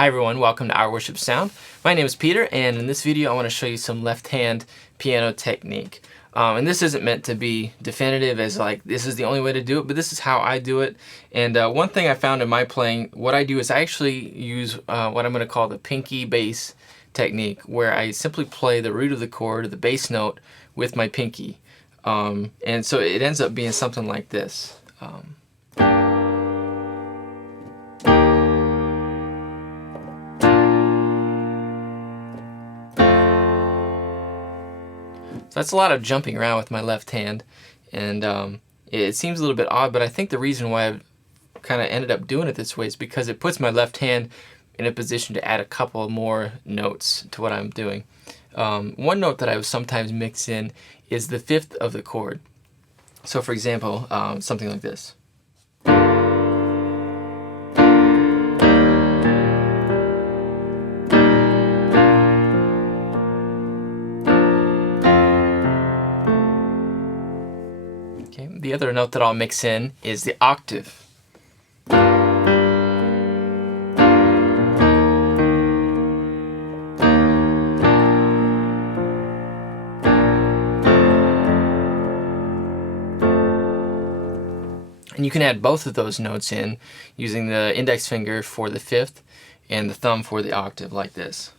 Hi everyone, welcome to Our Worship Sound. My name is Peter, and in this video I want to show you some left-hand piano technique. And this isn't meant to be definitive as like this is the only way to do it, but this is how I do it. And one thing I found in my playing, what I do is I actually use what I'm going to call the pinky bass technique, where I simply play the root of the chord, or the bass note, with my pinky. And so it ends up being something like this. So that's a lot of jumping around with my left hand, and it seems a little bit odd, but I think the reason why I've kind of ended up doing it this way is because it puts my left hand in a position to add a couple more notes to what I'm doing. One note that I would sometimes mix in is the fifth of the chord. So for example, something like this. Okay, the other note that I'll mix in is the octave. And you can add both of those notes in using the index finger for the fifth and the thumb for the octave, like this.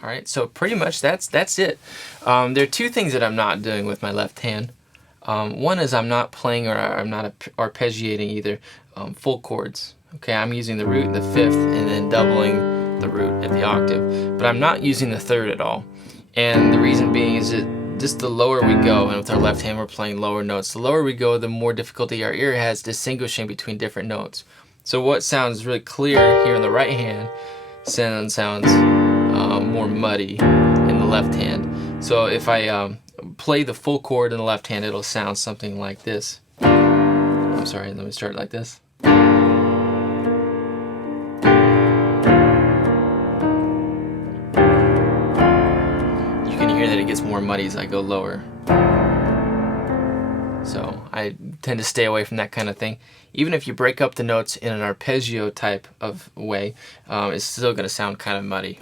Alright, so pretty much that's it. There are two things that I'm not doing with my left hand. One is I'm not playing, or I'm not arpeggiating either, full chords. Okay, I'm using the root and the fifth and then doubling the root at the octave. But I'm not using the third at all. And the reason being is that just the lower we go, and with our left hand we're playing lower notes, the lower we go, the more difficulty our ear has distinguishing between different notes. So what sounds really clear here in the right hand sounds more muddy in the left hand. So if I play the full chord in the left hand, it'll sound something like this. I'm sorry, let me start like this. You can hear that it gets more muddy as I go lower. So I tend to stay away from that kind of thing. Even if you break up the notes in an arpeggio type of way, it's still going to sound kind of muddy.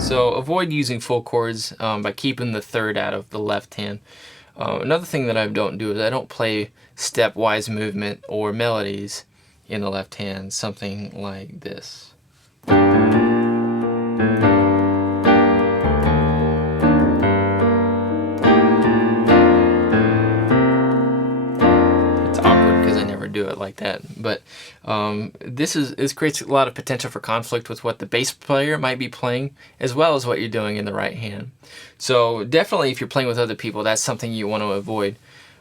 So avoid using full chords by keeping the third out of the left hand. Another thing that I don't do is I don't play stepwise movement or melodies in the left hand, something like this. Do it like that, but this creates a lot of potential for conflict with what the bass player might be playing, as well as what you're doing in the right hand. So definitely, if you're playing with other people, that's something you want to avoid.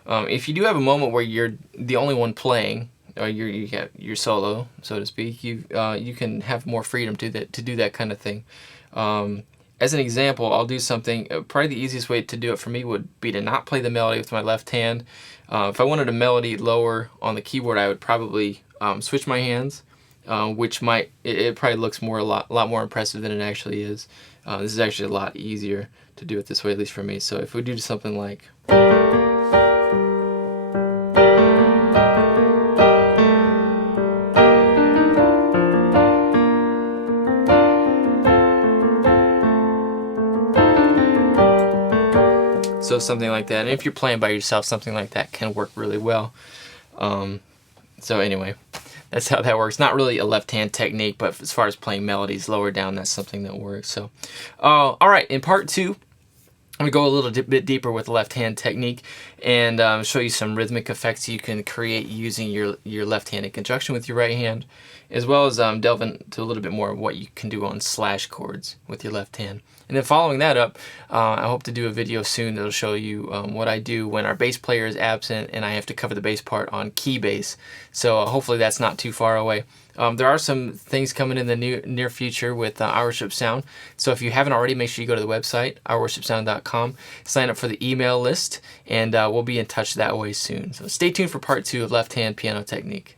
If you do have a moment where you're the only one playing, or you're solo, so to speak, you can have more freedom to do that kind of thing. As an example, I'll do something, probably the easiest way to do it for me would be to not play the melody with my left hand. If I wanted a melody lower on the keyboard, I would probably switch my hands, which it probably looks a lot more impressive than it actually is. This is actually a lot easier to do it this way, at least for me. So if we do something like... So something like that, and if you're playing by yourself, something like that can work really well. So anyway, that's how that works. Not really a left-hand technique, but as far as playing melodies lower down, that's something that works. So, all right, in part two, I'm going to go a little bit deeper with the left-hand technique and show you some rhythmic effects you can create using your left hand in conjunction with your right hand, as well as delve into a little bit more of what you can do on slash chords with your left hand. And then following that up, I hope to do a video soon that'll show you what I do when our bass player is absent and I have to cover the bass part on key bass. So hopefully that's not too far away. There are some things coming in the near future with OurWorshipSound. So if you haven't already, make sure you go to the website, OurWorshipSound.com, sign up for the email list, and we'll be in touch that way soon. So stay tuned for part 2 of Left Hand Piano Technique.